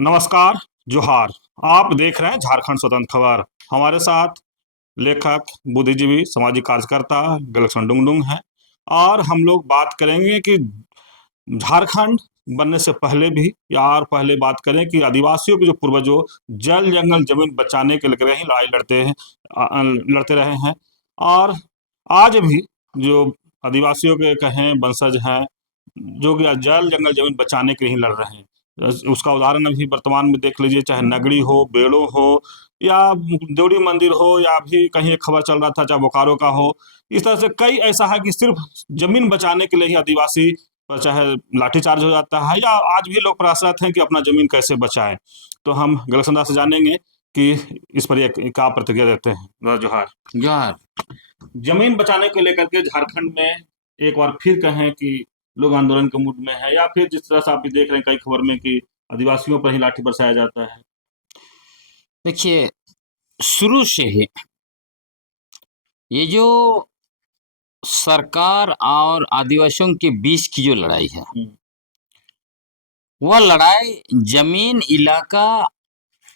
नमस्कार। जोहार। आप देख रहे हैं झारखंड स्वतंत्र खबर। हमारे साथ लेखक, बुद्धिजीवी, सामाजिक कार्यकर्ता गलक्ष्मण डुंगडुंग हैं। और हम लोग बात करेंगे कि झारखंड बनने से पहले भी या और पहले बात करें कि आदिवासियों के जो पूर्वजों जल जंगल जमीन बचाने के लिए ही लड़ाई लड़ते रहे हैं। और आज भी जो आदिवासियों के कहें वंशज हैं, जो कि जल जंगल जमीन बचाने के लिए ही लड़ रहे हैं। उसका उदाहरण अभी वर्तमान में देख लीजिए, चाहे नगड़ी हो, बेड़ो हो, या देवरी मंदिर हो, या अभी कहीं एक खबर चल रहा था चाहे बोकारो का हो। इस तरह से कई ऐसा है कि सिर्फ जमीन बचाने के लिए ही आदिवासी पर चाहे लाठीचार्ज हो जाता है, या आज भी लोग प्रयासरत हैं कि अपना जमीन कैसे बचाएं। तो हम गलसंदा से जानेंगे कि इस पर एक क्या प्रतिक्रिया देते हैं। जोहार। जोहार। जमीन बचाने को लेकर के झारखंड में एक बार फिर कहें कि लोग आंदोलन के मूड में है, या फिर जिस तरह से आप भी देख रहे हैं कई खबर में कि आदिवासियों पर ही लाठी बरसाया जाता है। देखिए, शुरू से ही ये जो सरकार और आदिवासियों के बीच की जो लड़ाई है, वह लड़ाई जमीन, इलाका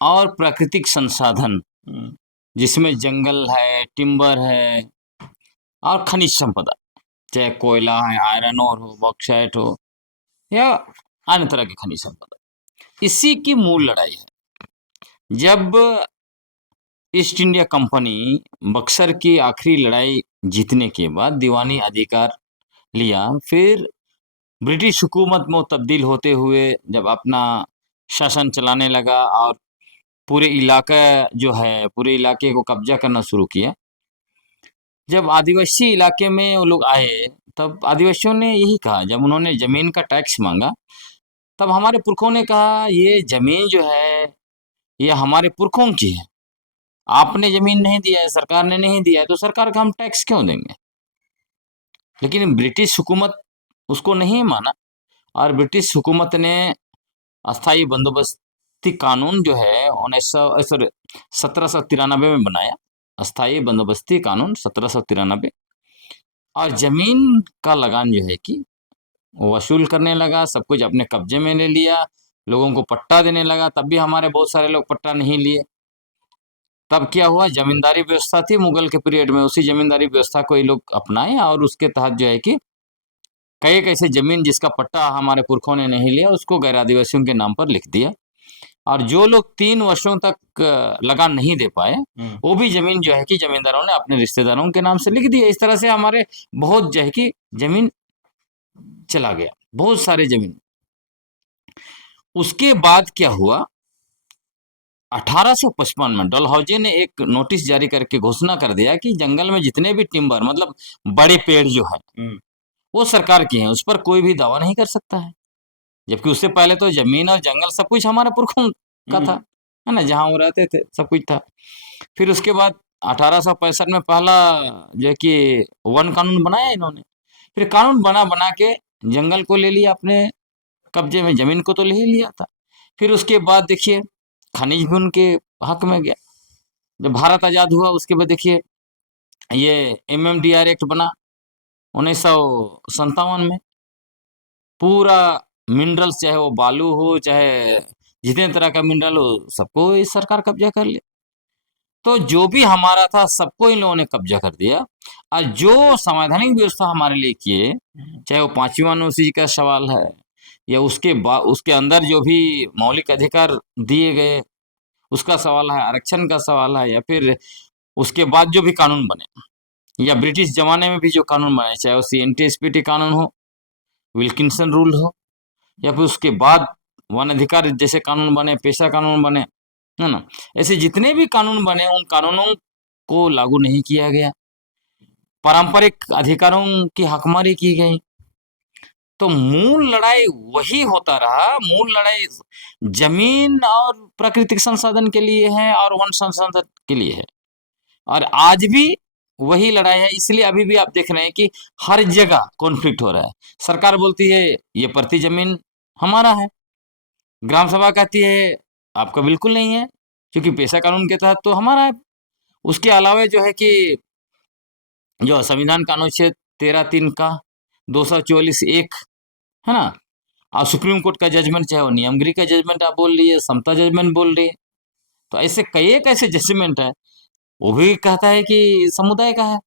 और प्राकृतिक संसाधन, जिसमें जंगल है, टिम्बर है और खनिज संपदा, चाहे कोयला है, आयरन ओर हो, बॉक्साइट हो या अन्य तरह की खनिज संपदा, इसी की मूल लड़ाई है। जब ईस्ट इंडिया कंपनी बक्सर की आखिरी लड़ाई जीतने के बाद दीवानी अधिकार लिया, फिर ब्रिटिश हुकूमत में तब्दील होते हुए जब अपना शासन चलाने लगा और पूरे इलाका जो है, पूरे इलाके को कब्जा करना शुरू किया। जब आदिवासी इलाके में वो लोग आए, तब आदिवासियों ने यही कहा, जब उन्होंने जमीन का टैक्स मांगा, तब हमारे पुरखों ने कहा ये जमीन जो है ये हमारे पुरखों की है, आपने जमीन नहीं दिया है, सरकार ने नहीं दिया है, तो सरकार का हम टैक्स क्यों देंगे। लेकिन ब्रिटिश हुकूमत उसको नहीं माना, और ब्रिटिश हुकूमत ने अस्थाई बंदोबस्ती कानून जो है 1793 में बनाया, अस्थाई बंदोबस्ती कानून 1793। और जमीन का लगान जो है कि वसूल करने लगा, सब कुछ अपने कब्जे में ले लिया, लोगों को पट्टा देने लगा। तब भी हमारे बहुत सारे लोग पट्टा नहीं लिए। तब क्या हुआ, जमींदारी व्यवस्था थी मुगल के पीरियड में, उसी जमींदारी व्यवस्था को ये लोग अपनाए, और उसके तहत जो है कि कई कैसे जमीन जिसका पट्टा हमारे पुरखों ने नहीं लिया, उसको गैर आदिवासियों के नाम पर लिख दिया। और जो लोग 3 वर्षों तक लगान नहीं दे पाए, वो भी जमीन जो है कि जमींदारों ने अपने रिश्तेदारों के नाम से लिख दिया। इस तरह से हमारे बहुत जो है कि जमीन चला गया, बहुत सारे जमीन। उसके बाद क्या हुआ, 1855 में डलहौजी ने एक नोटिस जारी करके घोषणा कर दिया कि जंगल में जितने भी टिम्बर, मतलब बड़े पेड़ जो है, वो सरकार की हैं, उस पर कोई भी दावा नहीं कर सकता है। जबकि उससे पहले तो जमीन और जंगल सब कुछ हमारे पुरखों का था, है ना, जहां वो रहते थे सब कुछ था। फिर उसके बाद 1865 में पहला जो है कि वन कानून बनाया इन्होंने। फिर कानून बना बना के जंगल को ले लिया अपने कब्जे में, जमीन को तो ले ही लिया था। फिर उसके बाद देखिए खनिज भी उनके हक में गया। जब भारत आजाद हुआ उसके बाद देखिए ये MMDR एक्ट बना 1957 में। पूरा मिनरल्स, चाहे वो बालू हो, चाहे जितने तरह का मिनरल हो, सबको इस सरकार कब्जा कर लिया। तो जो भी हमारा था सबको इन लोगों ने कब्जा कर दिया। और जो संवैधानिक व्यवस्था हमारे लिए किए, चाहे वो 5वीं अनुसूची का सवाल है, या उसके बाद उसके अंदर जो भी मौलिक अधिकार दिए गए उसका सवाल है, आरक्षण का सवाल है, या फिर उसके बाद जो भी कानून बने, या ब्रिटिश जमाने में भी जो कानून बने, चाहे वो CNT-SPT कानून हो, विल्किंसन रूल हो, या फिर उसके बाद वन अधिकार जैसे कानून बने, पेशा कानून बने, है ना, ऐसे जितने भी कानून बने उन कानूनों को लागू नहीं किया गया। पारंपरिक अधिकारों की हकमारी की गई। तो मूल लड़ाई वही होता रहा, मूल लड़ाई जमीन और प्राकृतिक संसाधन के लिए है और वन संसाधन के लिए है। और आज भी वही लड़ाई है। इसलिए अभी भी आप देख रहे हैं कि हर जगह कॉन्फ्लिक्ट हो रहा है। सरकार बोलती है ये प्रति जमीन हमारा है, ग्राम सभा कहती है आपका बिल्कुल नहीं है, क्योंकि पेशा कानून के तहत तो हमारा है। उसके अलावा जो है कि जो संविधान का अनुच्छेद 13(3) का 244(1) है ना, और सुप्रीम कोर्ट का जजमेंट चाहे वो नियमगिरी का जजमेंट आप बोल रही है, समता जजमेंट बोल रही है, तो ऐसे कई एक ऐसे जजमेंट है, वो भी कहता है कि समुदाय का है,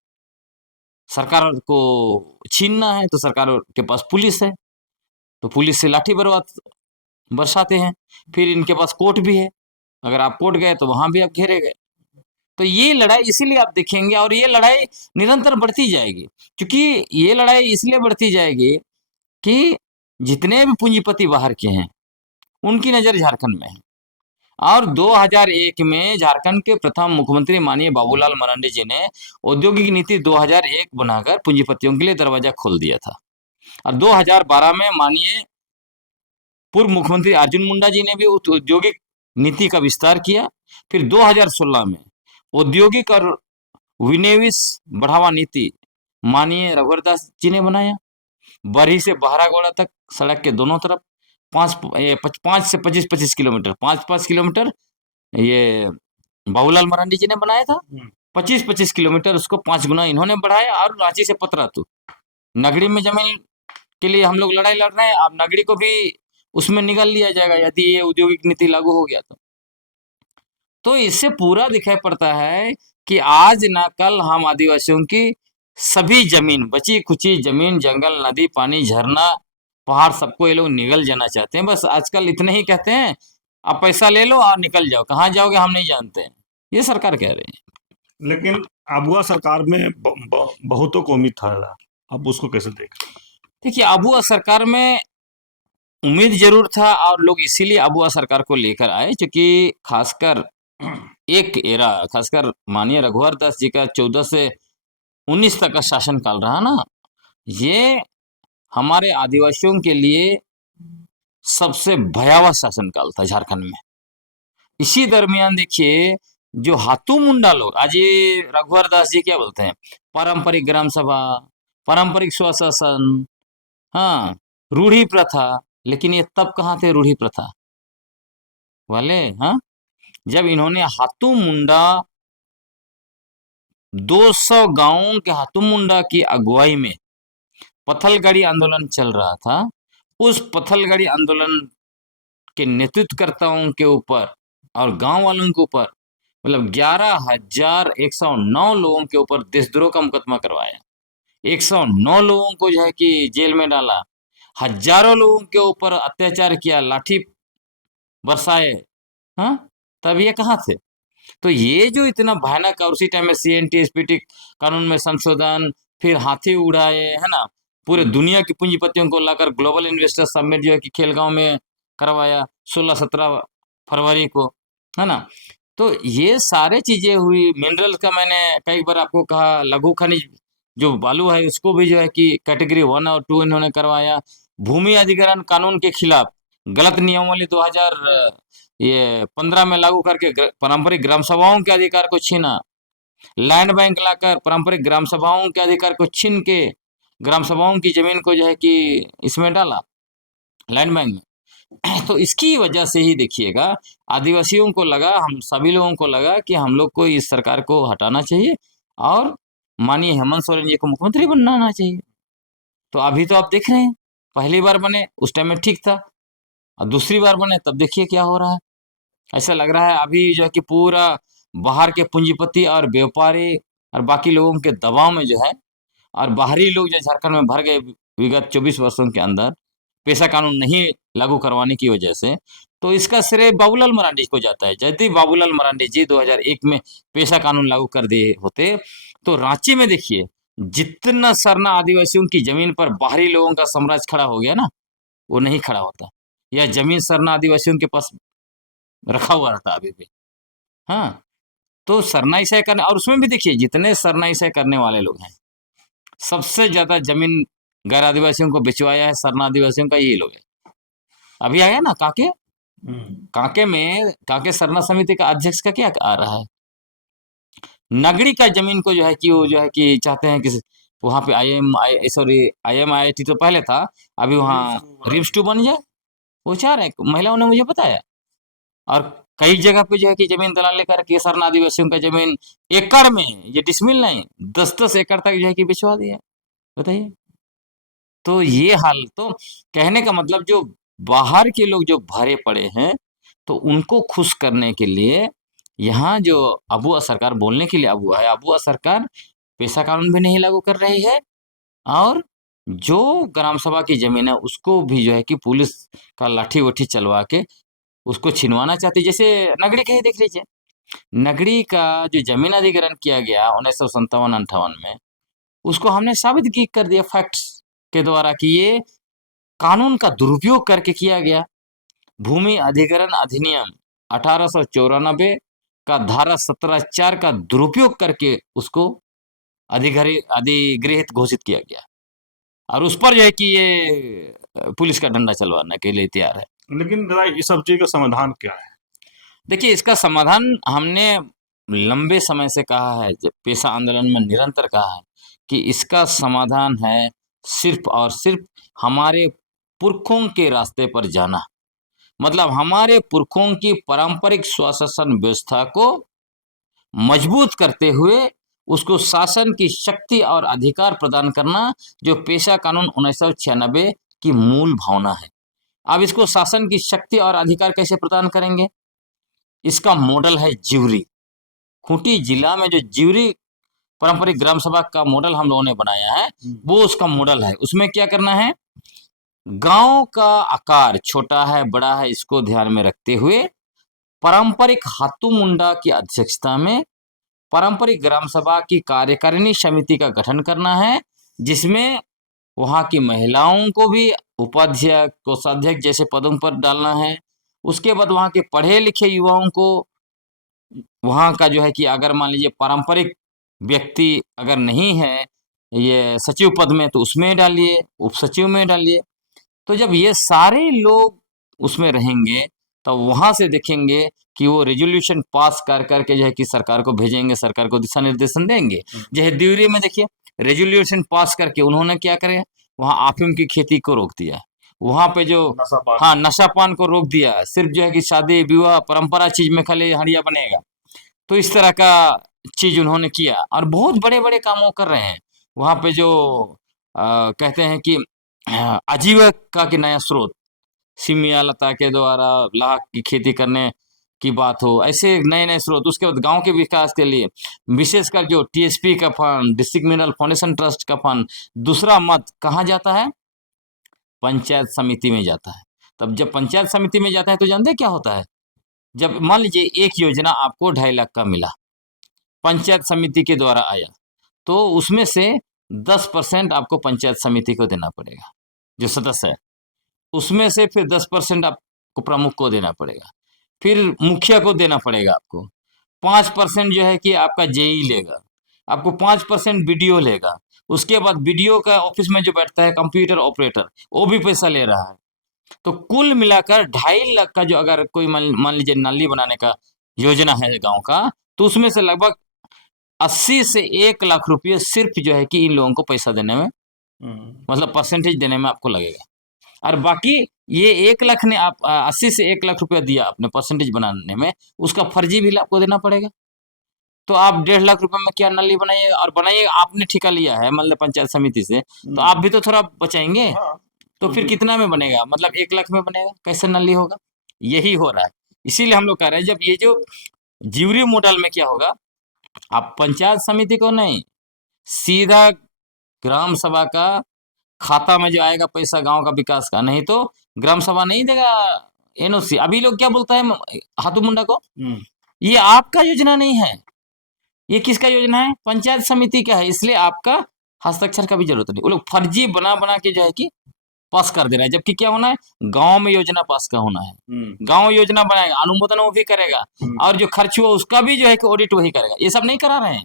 सरकार को छीनना है तो सरकार के पास पुलिस है, तो पुलिस से लाठी बरसाते हैं। फिर इनके पास कोर्ट भी है, अगर आप कोर्ट गए तो वहां भी आप घेरे गए। तो ये लड़ाई इसीलिए आप देखेंगे, और ये लड़ाई निरंतर बढ़ती जाएगी, क्योंकि ये लड़ाई इसलिए बढ़ती जाएगी कि जितने भी पूंजीपति बाहर के हैं उनकी नजर झारखंड में है। और 2001 में झारखंड के प्रथम मुख्यमंत्री माननीय बाबूलाल मरांडी जी ने औद्योगिक नीति 2001 बनाकर पूंजीपतियों के लिए दरवाजा खोल दिया था। और 2012 में माननीय पूर्व मुख्यमंत्री अर्जुन मुंडा जी ने भी औद्योगिक नीति का विस्तार किया। फिर 2016 में औद्योगिक और विनिवेश बढ़ावा नीति माननीय रघुवर दास जी ने बनाया। बरही से बहरागोड़ा तक सड़क के दोनों तरफ 5 से 25 किलोमीटर, 5 किलोमीटर ये बाबूलाल मरांडी जी ने बनाया था। 25 किलोमीटर उसको 5 गुना इन्होंने बढ़ाया। और रांची से पतरातू नगरी में जमीन के लिए हम लोग लड़ाई लड़ रहे हैं, अब नगरी को भी उसमें निकाल लिया जाएगा यदि ये औद्योगिक नीति लागू हो गया तो इससे पूरा दिखाई पड़ता है कि आज ना कल हम आदिवासियों की सभी जमीन, बची खुची जमीन, जंगल, नदी, पानी, झरना, पहाड़, सबको ये लोग निगल जाना चाहते हैं। बस आजकल इतने ही कहते हैं, आप पैसा ले लो और निकल जाओ, कहाँ जाओगे हम नहीं जानते हैं, ये सरकार कह रही है। लेकिन अबुआ सरकार में बहुतों को उम्मीद था, अब उसको कैसे देख? देखिए, अबुआ सरकार में उम्मीद जरूर था और लोग इसीलिए अबुआ सरकार को लेकर आए, क्योंकि खासकर एक एरा, खासकर माननीय रघुवर दास जी का 14 से 19 तक का शासन काल रहा ना, ये हमारे आदिवासियों के लिए सबसे भयावह शासन काल था झारखंड में। इसी दरमियान देखिए, जो हाथू मुंडा लोग, आज ये रघुवर दास जी क्या बोलते हैं, पारंपरिक ग्राम सभा, पारंपरिक स्वशासन, हाँ, रूढ़ी प्रथा, लेकिन ये तब कहाँ थे रूढ़ी प्रथा वाले? हाँ, जब इन्होंने हाथू मुंडा 200 गांवों के हाथू मुंडा की अगुवाई में पत्थलगड़ी आंदोलन चल रहा था, उस पत्थलगड़ी आंदोलन के नेतृत्वकर्ताओं के ऊपर और गांव वालों के ऊपर, मतलब 11,109 लोगों के ऊपर देशद्रोह का मुकदमा करवाया, 109 लोगों को जो है कि जेल में डाला, हजारों लोगों के ऊपर अत्याचार किया, लाठी बरसाए। हाँ, तब ये कहाँ थे? तो ये जो इतना भयानक, और उसी टाइम में CNT SPT कानून में संशोधन, फिर हाथी उड़ाए, है ना, पूरे दुनिया की पूंजीपतियों को लाकर ग्लोबल इन्वेस्टर समिट जो है कि खेलगांव में करवाया 16-17 फरवरी को, है ना। तो ये सारे चीजें हुई। मिनरल का मैंने कई बार आपको कहा, लघु खनिज जो बालू है उसको भी जो है कि कैटेगरी 1 और 2 इन्होंने करवाया। भूमि अधिग्रहण कानून के खिलाफ गलत नियमावली 2015 में लागू करके पारंपरिक ग्राम सभाओं के अधिकार को छीना, लैंड बैंक लाकर पारंपरिक ग्राम सभाओं के अधिकार को छीन के ग्राम सभाओं की जमीन को जो है कि इसमें डाला, लैंड बैंक में। तो इसकी वजह से ही देखिएगा, आदिवासियों को लगा, हम सभी लोगों को लगा कि हम लोग को इस सरकार को हटाना चाहिए और माननीय हेमंत सोरेन जी को मुख्यमंत्री बनाना चाहिए। तो अभी तो आप देख रहे हैं, पहली बार बने उस टाइम में ठीक था, और दूसरी बार बने तब देखिए क्या हो रहा है। ऐसा लग रहा है अभी जो है कि पूरा बाहर के पूंजीपति और व्यापारी और बाकी लोगों के दबाव में जो है, और बाहरी लोग जो झारखंड में भर गए विगत 24 वर्षों के अंदर पेशा कानून नहीं लागू करवाने की वजह से, तो इसका श्रेय बाबूलाल मरांडी को जाता है। यदि बाबूलाल मरांडी जी 2001 में पेशा कानून लागू कर दिए होते तो रांची में देखिए जितना सरना आदिवासियों की जमीन पर बाहरी लोगों का साम्राज्य खड़ा हो गया ना, वो नहीं खड़ा होता। यह जमीन सरना आदिवासियों के पास रखा हुआ रहता अभी भी। हाँ, तो सरनाई सह करने, और उसमें भी देखिए जितने सरनाई सह करने वाले लोग हैं, सबसे ज्यादा जमीन गैर आदिवासियों को बिचवाया है सरना आदिवासियों का यही लोग है। अभी आया ना कांके, कांके में कांके सरना समिति का अध्यक्ष का क्या आ रहा है, नगरी का जमीन को जो है कि वो जो है कि चाहते हैं कि वहां पे IMIT तो पहले था, अभी वहाँ रिम्स 2 बन जाए, वो चाह रहे हैं, महिलाओं ने मुझे बताया। और कई जगह पे जो है कि जमीन दलाल लेकर के सरना आदिवासियों का जमीन एकड़ में, ये डिसमिल नहीं, 10-10 एकड़ तक जो है कि बिचवा दिया। बताइए, तो ये हाल, तो कहने का मतलब जो बाहर के लोग जो भरे पड़े हैं, तो उनको खुश करने के लिए यहाँ जो अबुआ सरकार बोलने के लिए अबुआ है, अबुआ सरकार पेशा कानून भी नहीं लागू कर रही है, और जो ग्राम सभा की जमीन है उसको भी जो है कि पुलिस का लाठी वठी चलवा के उसको छिनवाना चाहती है। जैसे नगड़ी का ही देख लीजिए, नगड़ी का जो जमीन अधिग्रहण किया गया 1957-58 में, उसको हमने साबित की कर दिया फैक्ट्स के द्वारा कि ये कानून का दुरुपयोग करके किया गया। भूमि अधिग्रहण अधिनियम 1894 का धारा 17(4) का दुरुपयोग करके उसको अधिगृहित घोषित किया गया, और उस पर जो है कि ये पुलिस का डंडा चलवाने के लिए तैयार है। लेकिन दादा इस सब चीज का समाधान क्या है? देखिए, इसका समाधान हमने लंबे समय से कहा है, पेशा आंदोलन में निरंतर कहा है कि इसका समाधान है सिर्फ और सिर्फ हमारे पुरखों के रास्ते पर जाना। मतलब हमारे पुरखों की पारंपरिक स्वशासन व्यवस्था को मजबूत करते हुए उसको शासन की शक्ति और अधिकार प्रदान करना, जो पेशा कानून 1996 की मूल भावना है। अब इसको शासन की शक्ति और अधिकार कैसे प्रदान करेंगे? इसका मॉडल है जिवरी। खूंटी जिला में जो जिवरी पारंपरिक ग्राम सभा का मॉडल हम लोगों ने बनाया है, वो उसका मॉडल है। उसमें क्या करना है, गांव का आकार छोटा है बड़ा है इसको ध्यान में रखते हुए पारंपरिक हाथू मुंडा की अध्यक्षता में पारंपरिक ग्राम सभा की कार्यकारिणी समिति का गठन करना है, जिसमें वहां की महिलाओं को भी उपाध्यक्ष कोषाध्यक्ष जैसे पदों पर डालना है। उसके बाद वहां के पढ़े लिखे युवाओं को वहां का जो है कि अगर मान लीजिए पारंपरिक व्यक्ति अगर नहीं है ये सचिव पद में, तो उसमें डालिए, उप सचिव में डालिए। तो जब ये सारे लोग उसमें रहेंगे, तो वहां से देखेंगे कि वो रेजोल्यूशन पास कर करके जो है कि सरकार को भेजेंगे, सरकार को दिशा निर्देशन देंगे। जैसे दिवरी में देखिए, रेजोल्यूशन पास करके उन्होंने क्या करे, वहां अफीम की खेती को रोक दिया, वहां पे जो नशापान। हाँ नशापान को रोक दिया, सिर्फ जो है कि शादी विवाह परंपरा चीज में खाली हड़िया बनेगा। तो इस तरह का चीज उन्होंने किया, और बहुत बड़े बड़े कामों कर रहे हैं। वहां पे जो कहते हैं कि आजीविका के नया स्रोत, सिमिया लता के द्वारा लाख की खेती करने की बात हो, ऐसे नए नए स्रोत। उसके बाद गांव के विकास के लिए विशेषकर जो टीएसपी का fund, district mineral foundation trust का फंड, दूसरा मत कहाँ जाता है, पंचायत समिति में जाता है। तब जब पंचायत समिति में जाता है तो जानते हैं क्या होता है, जब मान लीजिए एक योजना आपको 2.5 लाख का मिला, पंचायत समिति के द्वारा आया, तो उसमें से 10% आपको पंचायत समिति को देना पड़ेगा जो सदस्य है, उसमें से फिर 10% आपको प्रमुख को देना पड़ेगा, फिर मुखिया को देना पड़ेगा आपको, 5% जो है कि आपका जेई लेगा, आपको 5% बीडीओ लेगा, उसके बाद बीडीओ का ऑफिस में जो बैठता है कंप्यूटर ऑपरेटर, वो भी पैसा ले रहा है। तो कुल मिलाकर 2.5 लाख का जो अगर कोई मान लीजिए नाली बनाने का योजना है गांव का, तो उसमें से लगभग 80 से 1 लाख रुपये सिर्फ जो है कि इन लोगों को पैसा देने में, मतलब परसेंटेज देने में आपको लगेगा। और बाकी ये 1 लाख ने आप 80 से 1 लाख रुपया दिया आपने परसेंटेज बनाने में, उसका फर्जी बिल आपको देना पड़ेगा। तो आप 1.5 लाख रुपए में क्या नाली बनाइए, और बनाइए आपने ठेका लिया है मतलब पंचायत समिति से, तो आप भी तो थोड़ा बचाएंगे। तो फिर कितना में बनेगा, मतलब 1 लाख में बनेगा, कैसे नाली होगा? यही हो रहा है। इसीलिए हम लोग कह रहे हैं जब ये जो जिवरी मॉडल में क्या होगा, आप पंचायत समिति को नहीं, सीधा ग्राम सभा का खाता में जो आएगा पैसा गांव का विकास का, नहीं तो ग्राम सभा नहीं देगा एनओसी। अभी लोग क्या बोलता है हाथू मुंडा को, ये आपका योजना नहीं है, ये किसका योजना है, पंचायत समिति का है, इसलिए आपका हस्ताक्षर का भी जरूरत नहीं। वो लोग फर्जी बना बना के जो है कि पास कर दे रहा है, जबकि क्या होना है, गांव में योजना पास का होना है। गांव योजना बनाएगा, अनुमोदन वो भी करेगा, और जो खर्च हुआ उसका भी जो है कि ऑडिट वही करेगा। ये सब नहीं करा रहे हैं,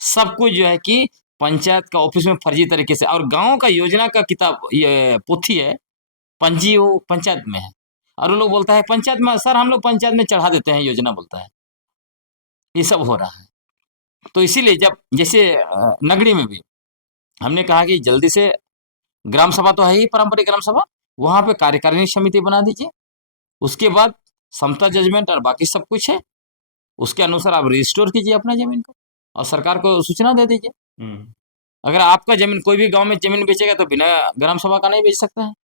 सब कुछ जो है कि पंचायत का ऑफिस में फर्जी तरीके से, और गांव का योजना का किताब ये पोथी है, पंजी वो पंचायत में है, और वो लोग बोलता है पंचायत में, सर हम लोग पंचायत में चढ़ा देते हैं योजना, बोलता है। ये सब हो रहा है। तो इसीलिए जब जैसे नगरी में भी हमने कहा कि जल्दी से ग्राम सभा तो है ही पारंपरिक ग्राम सभा, वहां पे कार्यकारिणी समिति बना दीजिए, उसके बाद समता जजमेंट और बाकी सब कुछ है, उसके अनुसार आप रिस्टोर कीजिए अपना जमीन को और सरकार को सूचना दे दीजिए। अगर आपका जमीन, कोई भी गांव में जमीन बेचेगा तो बिना ग्राम सभा का नहीं बेच सकता है।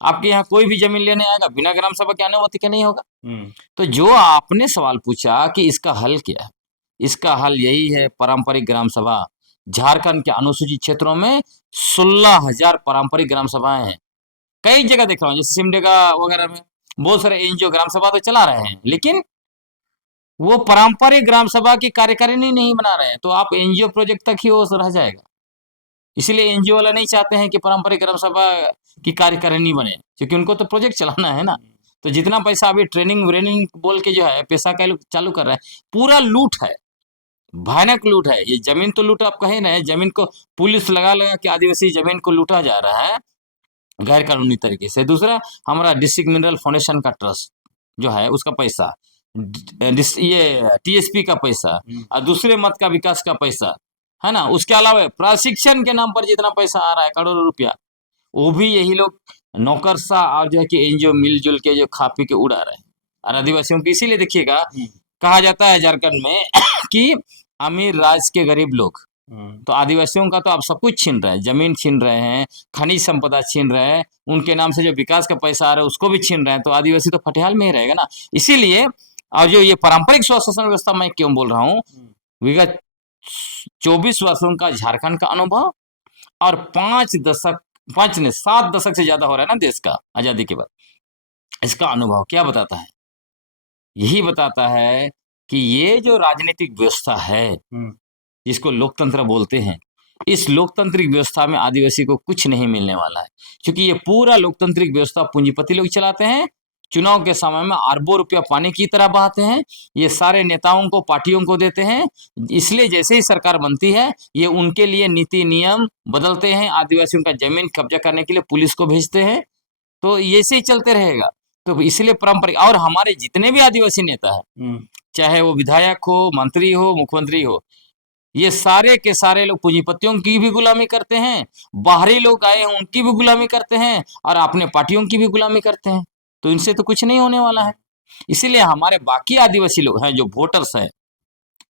आपके यहाँ कोई भी जमीन लेने आएगा बिना ग्राम सभा के अनुमति के नहीं होगा। तो जो आपने सवाल पूछा कि इसका हल क्या है, इसका हल यही है, पारंपरिक ग्राम सभा। झारखंड के अनुसूचित क्षेत्रों में 16,000 पारंपरिक ग्राम सभाएं हैं। कई जगह देख रहा हूँ, जैसे सिमडेगा वगैरह में बहुत सारे एनजीओ ग्राम सभा तो चला रहे हैं, लेकिन वो पारंपरिक ग्राम सभा की कार्यकारिणी नहीं बना रहे हैं। तो आप एनजीओ प्रोजेक्ट तक ही वो रह जाएगा। इसलिए एनजीओ वाला नहीं चाहते हैं कि पारंपरिक ग्राम सभा की कार्यकारिणी बने, क्योंकि उनको तो प्रोजेक्ट चलाना है ना। तो जितना पैसा अभी ट्रेनिंग व्रेनिंग बोल के जो है पैसा का चालू कर रहा है, पूरा लूट है, भयानक लूट है। ये जमीन तो लूट आप कहे ना, जमीन को पुलिस लगा लगा के आदिवासी जमीन को लूटा जा रहा है गैर कानूनी तरीके से। दूसरा, हमारा डिस्ट्रिक्ट मिनरल फाउंडेशन का ट्रस्ट जो है उसका पैसा, ये टीएसपी का पैसा और दूसरे मत का विकास का पैसा है ना। उसके अलावा प्रशिक्षण के नाम पर जितना पैसा आ रहा है करोड़ों रुपया, वो भी यही लोग नौकरशाह और जो है कि एनजीओ मिलजुल के जो खा पी के उड़ा रहे हैं और आदिवासियों की। इसीलिए देखिएगा कहा जाता है झारखंड में कि अमीर राज के गरीब लोग, तो आदिवासियों का तो आप सब कुछ छीन रहे हैं, जमीन छीन रहे हैं, खनिज संपदा छीन रहे हैं, उनके नाम से जो विकास का पैसा आ रहा है उसको भी छीन रहे हैं। तो आदिवासी तो फटिहाल में ही रहेगा ना। इसीलिए और जो ये पारंपरिक स्वशासन व्यवस्था मैं क्यों बोल रहा हूँ, विगत 24 वर्षों का झारखंड का अनुभव और 7 दशक से ज्यादा हो रहा है ना देश का आजादी के बाद, इसका अनुभव क्या बताता है? यही बताता है कि ये जो राजनीतिक व्यवस्था है जिसको लोकतंत्र बोलते हैं, इस लोकतांत्रिक व्यवस्था में आदिवासी को कुछ नहीं मिलने वाला है, क्योंकि ये पूरा लोकतांत्रिक व्यवस्था पूंजीपति लोग चलाते हैं। चुनाव के समय में अरबों रुपया पानी की तरह बहाते हैं, ये सारे नेताओं को, पार्टियों को देते हैं। इसलिए जैसे ही सरकार बनती है ये उनके लिए नीति नियम बदलते हैं, आदिवासियों का जमीन कब्जा करने के लिए पुलिस को भेजते हैं। तो ऐसे ही चलते रहेगा। तो इसलिए पारंपरिक, और हमारे जितने भी आदिवासी नेता है, चाहे वो विधायक हो, मंत्री हो, मुख्यमंत्री हो, ये सारे के सारे लोग पूंजीपतियों की भी गुलामी करते हैं, बाहरी लोग आए हैं उनकी भी गुलामी करते हैं और अपने पार्टियों की भी गुलामी करते हैं। तो इनसे तो कुछ नहीं होने वाला है। इसीलिए हमारे बाकी आदिवासी लोग हैं जो वोटर्स हैं,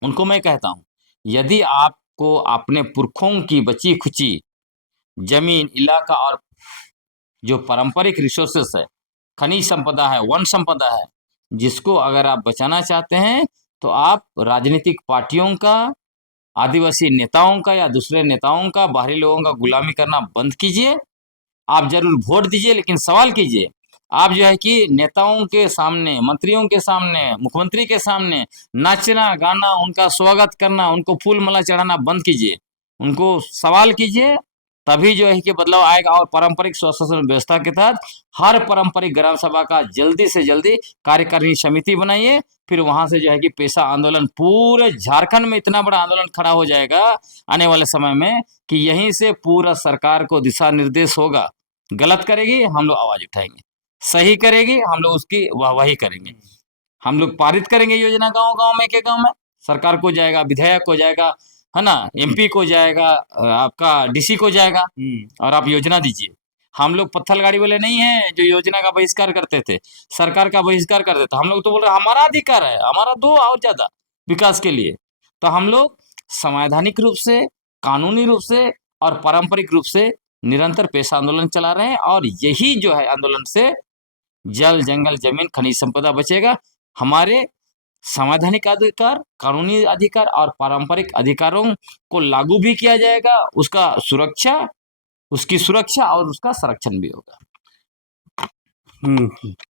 उनको मैं कहता हूं, यदि आपको अपने पुरखों की बची खुची जमीन, इलाका और जो पारंपरिक रिसोर्सेस है, खनिज संपदा है, वन संपदा है, जिसको अगर आप बचाना चाहते हैं तो आप राजनीतिक पार्टियों का, आदिवासी नेताओं का या दूसरे नेताओं का, बाहरी लोगों का गुलामी करना बंद कीजिए। आप जरूर वोट दीजिए, लेकिन सवाल कीजिए। आप जो है कि नेताओं के सामने, मंत्रियों के सामने, मुख्यमंत्री के सामने नाचना गाना, उनका स्वागत करना, उनको फूल माला चढ़ाना बंद कीजिए, उनको सवाल कीजिए, तभी जो है कि बदलाव आएगा। और पारंपरिक स्वशासन व्यवस्था के तहत हर पारंपरिक ग्राम सभा का जल्दी से जल्दी कार्यकारिणी समिति बनाइए। फिर वहां से जो है कि पेशा आंदोलन, पूरे झारखंड में इतना बड़ा आंदोलन खड़ा हो जाएगा आने वाले समय में कि यहीं से पूरा सरकार को दिशा निर्देश होगा। गलत करेगी हम लोग आवाज उठाएंगे, सही करेगी हम लोग उसकी वाहवाही करेंगे, हम लोग पारित करेंगे योजना गांव गांव में के गांव में, सरकार को जाएगा, विधायक को जाएगा, है ना, एमपी को जाएगा, आपका डीसी को जाएगा, और आप योजना दीजिए। हम लोग पत्थर गाड़ी वाले नहीं है जो योजना का बहिष्कार करते थे, सरकार का बहिष्कार करते थे। हम लोग तो बोल रहे हमारा अधिकार है, हमारा दो और ज्यादा विकास के लिए। तो हम लोग संवैधानिक रूप से, कानूनी रूप से और पारंपरिक रूप से निरंतर पेशा आंदोलन चला रहे हैं, और यही जो है आंदोलन से जल, जंगल, जमीन, खनिज संपदा बचेगा। हमारे संवैधानिक अधिकार, कानूनी अधिकार और पारंपरिक अधिकारों को लागू भी किया जाएगा, उसकी सुरक्षा और उसका संरक्षण भी होगा।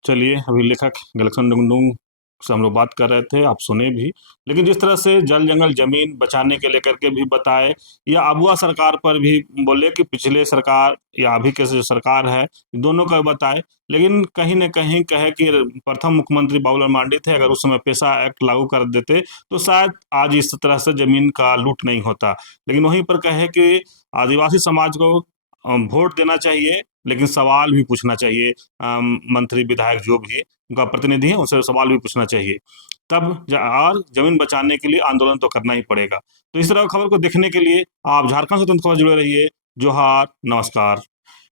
चलिए, अभी लेखक गलखन डुंगडुंग से हम लोग बात कर रहे थे, आप सुने भी। लेकिन जिस तरह से जल जंगल जमीन बचाने के लेकर के भी बताए, या अबुआ सरकार पर भी बोले कि पिछले सरकार या अभी के जो सरकार है, दोनों का बताए। लेकिन कहीं न कहीं कहे कि प्रथम मुख्यमंत्री बाबूलाल मरांडी थे, अगर उस समय पेशा एक्ट लागू कर देते तो शायद आज इस तरह से जमीन का लूट नहीं होता। लेकिन वहीं पर कहे कि आदिवासी समाज को वोट देना चाहिए, लेकिन सवाल भी पूछना चाहिए। मंत्री, विधायक जो भी उनका प्रतिनिधि है उनसे सवाल भी पूछना चाहिए, तब और जमीन बचाने के लिए आंदोलन तो करना ही पड़ेगा। तो इस तरह की खबर को देखने के लिए आप झारखंड स्वतंत्र खबर जुड़े रहिए। जोहार, नमस्कार।